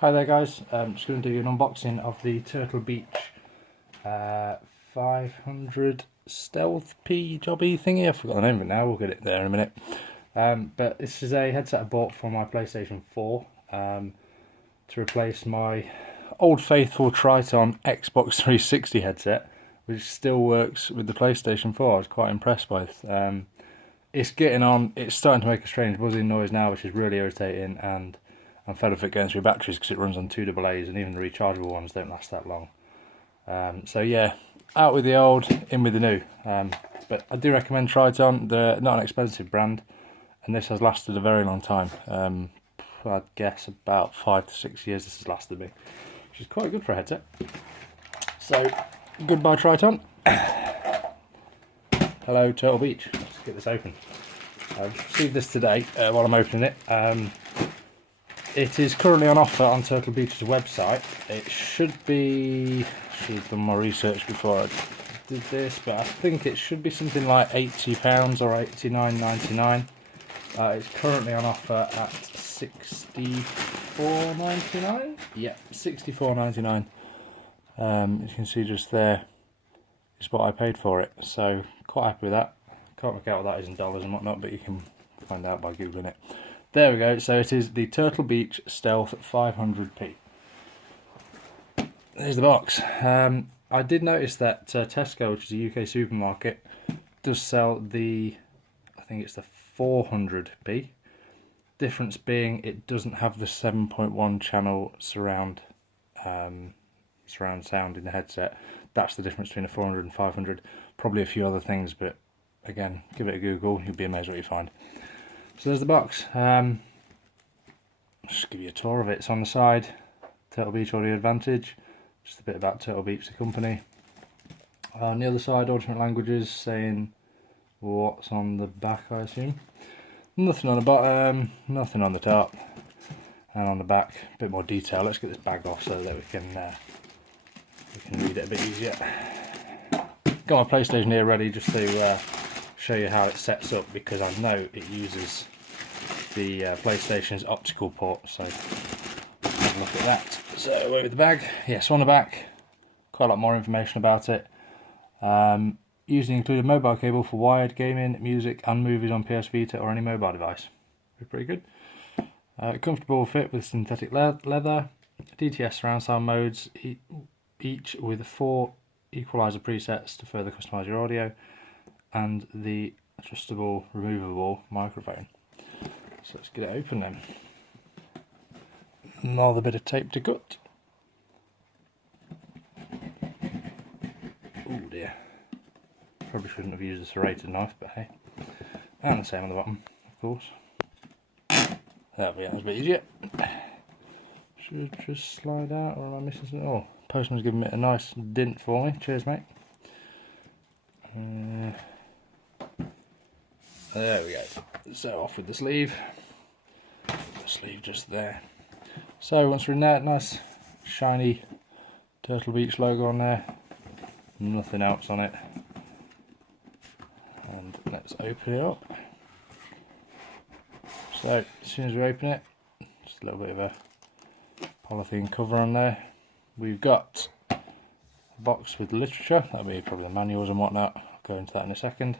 Hi there guys, just going to do an unboxing of the Turtle Beach 500 Stealth P Jobby thingy. I forgot the name of it now, we'll get it there in a minute. But this is a headset I bought for my PlayStation 4 to replace my old faithful Triton Xbox 360 headset, which still works with the PlayStation 4. I was quite impressed by it. It's getting on, it's starting to make a strange buzzing noise now, which is really irritating, and I'm fed up with it going through batteries because it runs on 2 AA's and even the rechargeable ones don't last that long. So yeah, out with the old, in with the new. But I do recommend Triton. They're not an expensive brand, and this has lasted a very long time. I'd guess about 5 to 6 years this has lasted me, which is quite good for a headset. So, goodbye Triton. Hello Turtle Beach. Let's get this open. I've received this today while I'm opening it. It is currently on offer on Turtle Beach's website. It should have done my research before I did this, but I think it should be something like £80 or £89.99. It's currently on offer at £64.99. Yeah, £64.99. You can see just there is what I paid for it, so quite happy with that. Can't work out what that is in dollars and whatnot, but you can find out by googling it. There we go, so it is the Turtle Beach Stealth 500p. There's the box. I did notice that Tesco, which is a UK supermarket, does sell the, I think it's the 400p. Difference being it doesn't have the 7.1 channel surround sound in the headset. That's the difference between a 400 and 500. Probably a few other things, but again, give it a Google, you'll be amazed what you find. So there's the box. Just give you a tour of it. It's on the side, Turtle Beach Audio Advantage, just a bit about Turtle Beach the company. On the other side, all different languages, saying what's on the back, I assume. Nothing on the bottom, nothing on the top, and on the back, a bit more detail. Let's get this bag off so that we can read it a bit easier. Got my PlayStation here ready just to show you how it sets up, because I know it uses the PlayStation's optical port, so have a look at that. So away with the bag. Yes, on the back, quite a lot more information about it. Usually include a mobile cable for wired gaming, music and movies on PS Vita or any mobile device. Pretty good. Comfortable fit with synthetic leather, DTS surround sound modes, each with 4 equalizer presets to further customize your audio, and the adjustable removable microphone. So let's get it open then. Another bit of tape to cut. Oh dear. Probably shouldn't have used a serrated knife, but hey. And the same on the bottom, of course. That'll be a bit easier. Should just slide out, or am I missing something? Oh, postman's giving it a nice dint for me. Cheers, mate. There we go. So off with the sleeve. The sleeve just there. So once we're in there, nice shiny Turtle Beach logo on there. Nothing else on it. And let's open it up. So as soon as we open it, just a little bit of a polythene cover on there. We've got a box with literature. That'll be probably the manuals and whatnot. I'll go into that in a second.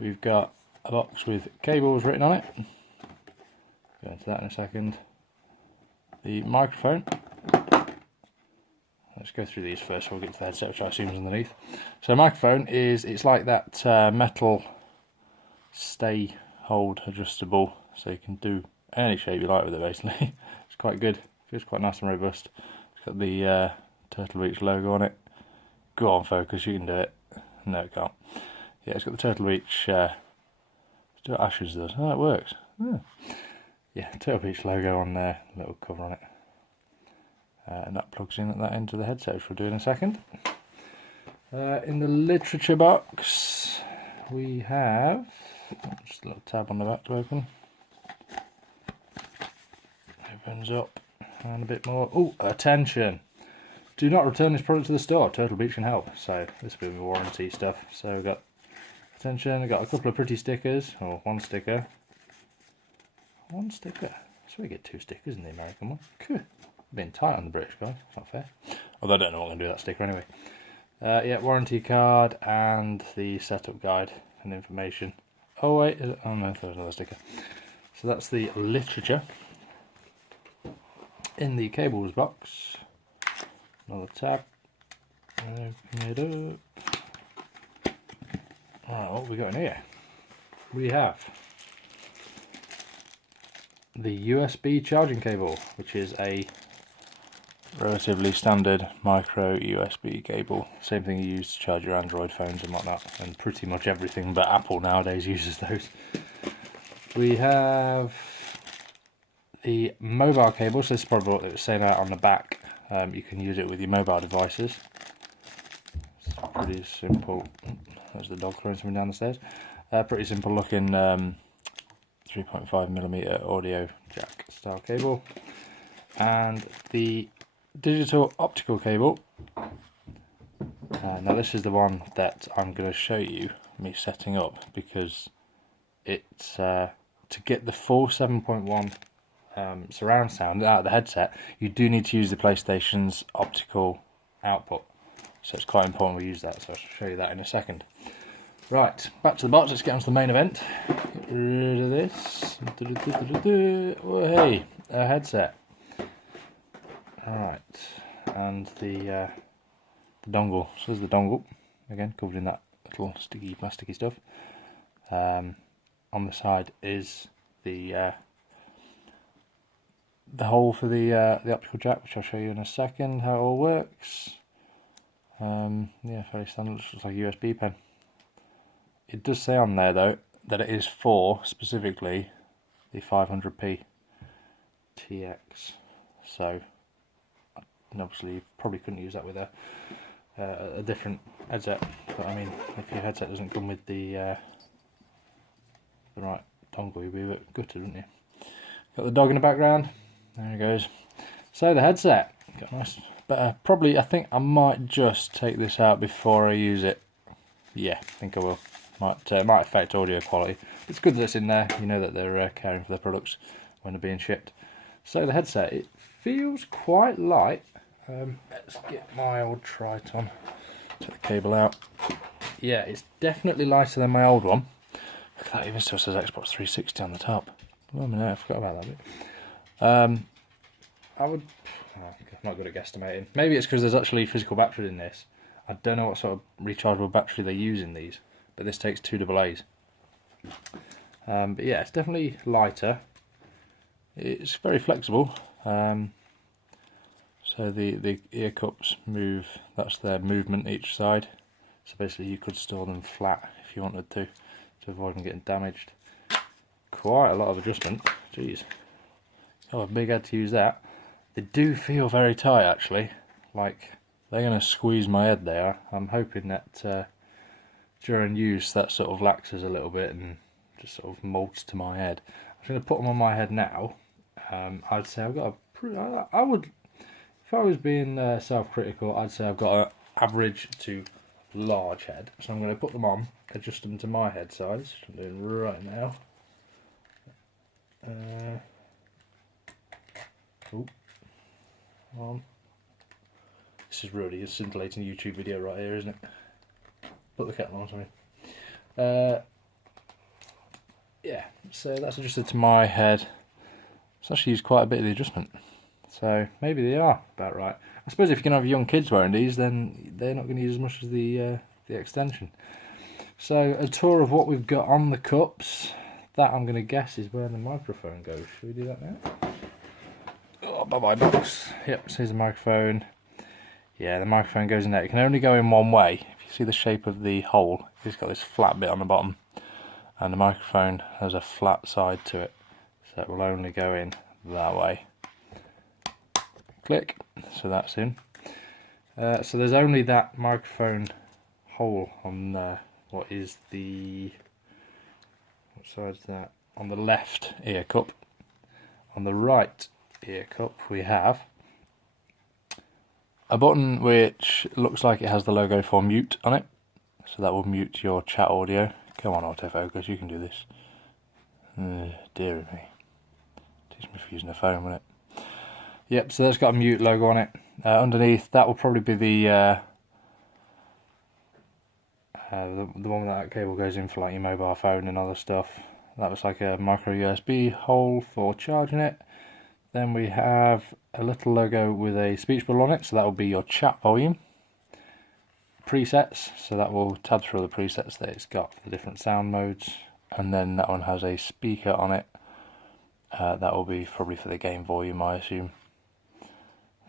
We've got a box with cables written on it. Go into that in a second. The microphone. Let's go through these first before we get to the headset, which I assume is underneath. So microphone it's like that metal stay hold adjustable, so you can do any shape you like with it basically. It's quite good, feels quite nice and robust. It's got the Turtle Beach logo on it. Go on focus, you can do it. No, it can't. Yeah, it's got the Turtle Beach, let's do what Ashes does. Oh, it works. Yeah, Turtle Beach logo on there, little cover on it. And that plugs in at that end of the headset, which we'll do in a second. In the literature box, we have just a little tab on the back to open. Opens up, and a bit more. Oh, attention! Do not return this product to the store. Turtle Beach can help. So this will be warranty stuff. So we've got attention. We've got a couple of pretty stickers, or one sticker. So we get 2 stickers in the American one. Cool. Being tight on the British guys, it's not fair. Although I don't know what I'm going to do with that sticker anyway. Yeah, warranty card and the setup guide and information. Oh wait, oh no, there's another sticker. So that's the literature in the cables box. Another tab. Open it up. Alright, what have we got in here? We have the USB charging cable, which is a relatively standard micro USB cable. Same thing you use to charge your Android phones and whatnot, and pretty much everything but Apple nowadays uses those. We have the mobile cable, so this is probably what it was saying out on the back. You can use it with your mobile devices. It's pretty simple. There's the dog throwing something down the stairs. Pretty simple looking 3.5mm audio jack style cable. And the digital optical cable. Now this is the one that I'm going to show you me setting up, because it's to get the full 7.1 surround sound out of the headset, you do need to use the PlayStation's optical output. So it's quite important we use that, so I shall show you that in a second. Right, back to the box, let's get on to the main event. Get rid of this. Oh, hey, a headset. Alright, and the dongle. So there's the dongle, again covered in that little sticky plasticky stuff. On the side is the hole for the optical jack, which I'll show you in a second how it all works. Yeah, very standard, looks like a USB pen. It does say on there though that it is for specifically the 500p TX. So obviously you probably couldn't use that with a different headset. But I mean, if your headset doesn't come with the right dongle, you'd be a bit gutted, wouldn't you? Got the dog in the background. There he goes. So the headset, got a nice. Probably, I think I might just take this out before I use it. Yeah, I think I will. Might affect audio quality. It's good that it's in there. You know that they're caring for their products when they're being shipped. So the headset, it feels quite light. Let's get my old Triton. Take the cable out. Yeah, it's definitely lighter than my old one. Look at that, even still says Xbox 360 on the top. Oh no, I forgot about that bit. I'm not good at guesstimating. Maybe it's because there's actually physical battery in this. I don't know what sort of rechargeable battery they use in these, but this takes 2 AA's. But yeah, it's definitely lighter. It's very flexible. So the ear cups move, that's their movement each side. So basically you could store them flat if you wanted to avoid them getting damaged. Quite a lot of adjustment, jeez. Oh, a big head to use that. They do feel very tight actually, like they're going to squeeze my head there. I'm hoping that during use that sort of laxes a little bit and just sort of molds to my head. I'm going to put them on my head now. I'd say I've got a pretty, I would, if I was being self-critical, I'd say I've got an average to large head. So I'm going to put them on, adjust them to my head size, which I'm doing right now. This is really a scintillating YouTube video right here, isn't it? Put the kettle on something. Yeah, so that's adjusted to my head. It's actually used quite a bit of the adjustment. So maybe they are about right. I suppose if you can have young kids wearing these, then they're not going to use as much as the extension. So a tour of what we've got on the cups. That I'm going to guess is where the microphone goes. Should we do that now? Oh, bye-bye box. Yep, so here's the microphone. Yeah, the microphone goes in there. It can only go in one way. If you see the shape of the hole, it's got this flat bit on the bottom. And the microphone has a flat side to it. So it will only go in that way. Click. So that's in. So there's only that microphone hole on what is the... What side's that? On the left ear cup. On the right ear cup we have a button which looks like it has the logo for mute on it. So that will mute your chat audio. Come on autofocus, you can do this. Dear me. Excuse me for using the phone, won't it? Yep, so that's got a mute logo on it. Underneath, that will probably be the one that cable goes in for like your mobile phone and other stuff. That looks like a micro USB hole for charging it. Then we have a little logo with a speech bubble on it, so that will be your chat volume. Presets, so that will tab through all the presets that it's got for the different sound modes. And then that one has a speaker on it. That will be probably for the game volume, I assume.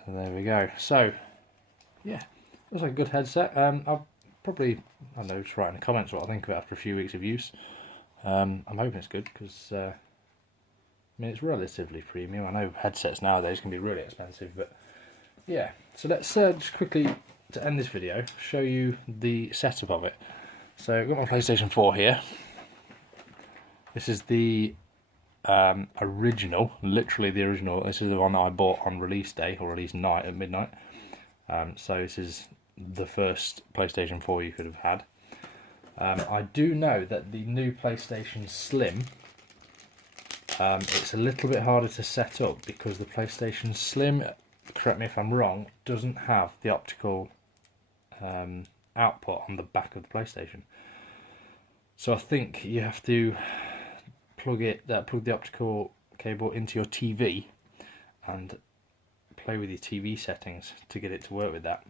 So there we go. So, yeah, looks like a good headset. I'll probably, I don't know, just write in the comments what I think of it after a few weeks of use. I'm hoping it's good because, I mean, it's relatively premium. I know headsets nowadays can be really expensive, but yeah. So let's just quickly, to end this video, show you the setup of it. So I've got my PlayStation 4 here. This is the original, literally the original. This is the one that I bought on release day or release night at midnight. So this is the first PlayStation 4 you could have had. I do know that the new PlayStation Slim, it's a little bit harder to set up because the PlayStation Slim, correct me if I'm wrong, doesn't have the optical output on the back of the PlayStation. So I think you have to plug the optical cable into your TV and play with your TV settings to get it to work with that.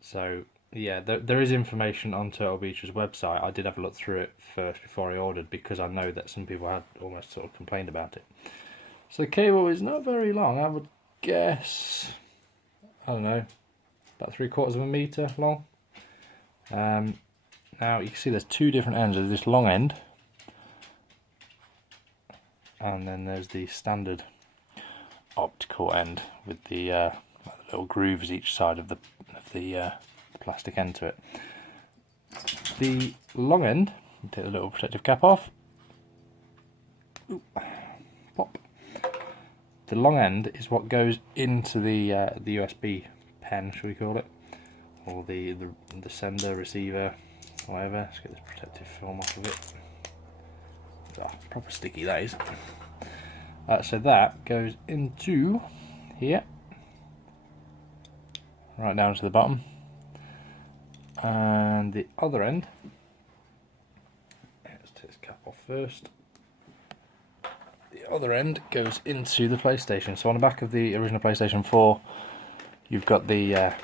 So yeah, there is information on Turtle Beach's website. I did have a look through it first before I ordered because I know that some people had almost sort of complained about it. So the cable is not very long. I would guess, I don't know, about 3/4 of a metre long. Now you can see there's two different ends. There's this long end, and then there's the standard optical end with the little grooves each side of the plastic end to it. The long end, take the little protective cap off. Ooh, pop. The long end is what goes into the USB pen, shall we call it, or the sender, receiver, whatever. Let's get this protective film off of it. Oh, proper sticky that is. So that goes into here, right down to the bottom, and the other end, let's take this cap off first. The other end goes into the PlayStation. So on the back of the original PlayStation 4, you've got the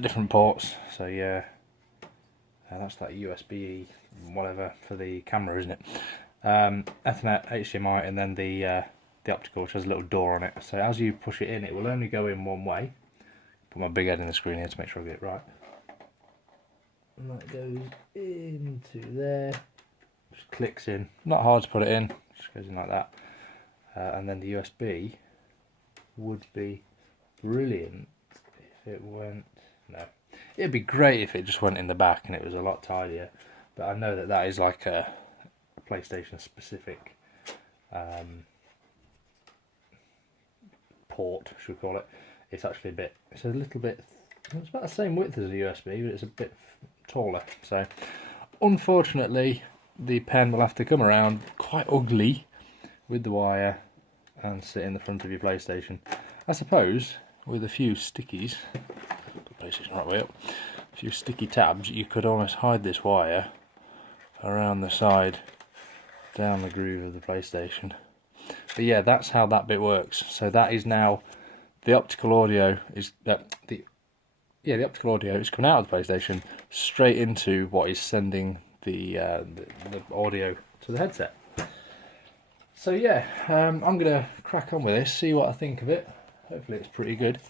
different ports. So yeah, that's that USB whatever for the camera, isn't it? Ethernet, HDMI, and then the optical, which has a little door on it. So as you push it in, it will only go in one way. Put my big head in the screen here to make sure I get it right. And that goes into there. Just clicks in. Not hard to put it in. Just goes in like that. And then the USB would be brilliant if it went. No, it'd be great if it just went in the back and it was a lot tidier. But I know that that is like a PlayStation specific port, should we call it. It's actually it's a little bit, it's about the same width as a USB, but it's a bit taller. So unfortunately the pen will have to come around quite ugly with the wire and sit in the front of your PlayStation. I suppose with a few stickies, put the PlayStation right way up, a few sticky tabs, you could almost hide this wire around the side down the groove of the PlayStation. But yeah, that's how that bit works. So that is now the optical audio is the optical audio is coming out of the PlayStation straight into what is sending the audio to the headset. So yeah, I'm gonna crack on with this, see what I think of it. Hopefully it's pretty good,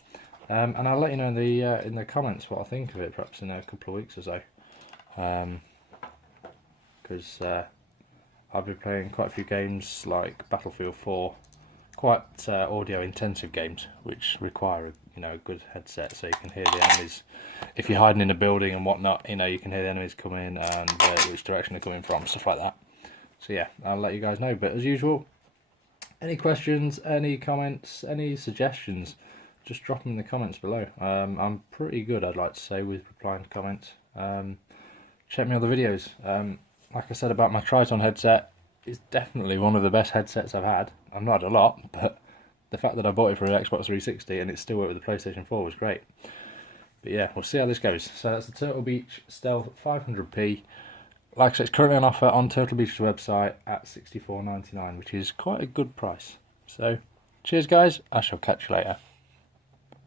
and I'll let you know in the comments what I think of it, perhaps in a couple of weeks or so. Because I've been playing quite a few games like Battlefield 4, quite audio intensive games which require a good headset so you can hear the enemies. If you're hiding in a building and whatnot, you can hear the enemies coming and which direction they're coming from, stuff like that. So yeah, I'll let you guys know. But as usual, any questions, any comments, any suggestions, just drop them in the comments below. I'm pretty good, I'd like to say, with replying to comments. Check my other videos. Like I said about my Triton headset, it's definitely one of the best headsets I've had. I've not had a lot, but the fact that I bought it for an Xbox 360 and it still worked with the PlayStation 4 was great. But yeah, we'll see how this goes. So that's the Turtle Beach Stealth 500p. Like I said, it's currently on offer on Turtle Beach's website at $64.99, which is quite a good price. So, cheers guys, I shall catch you later.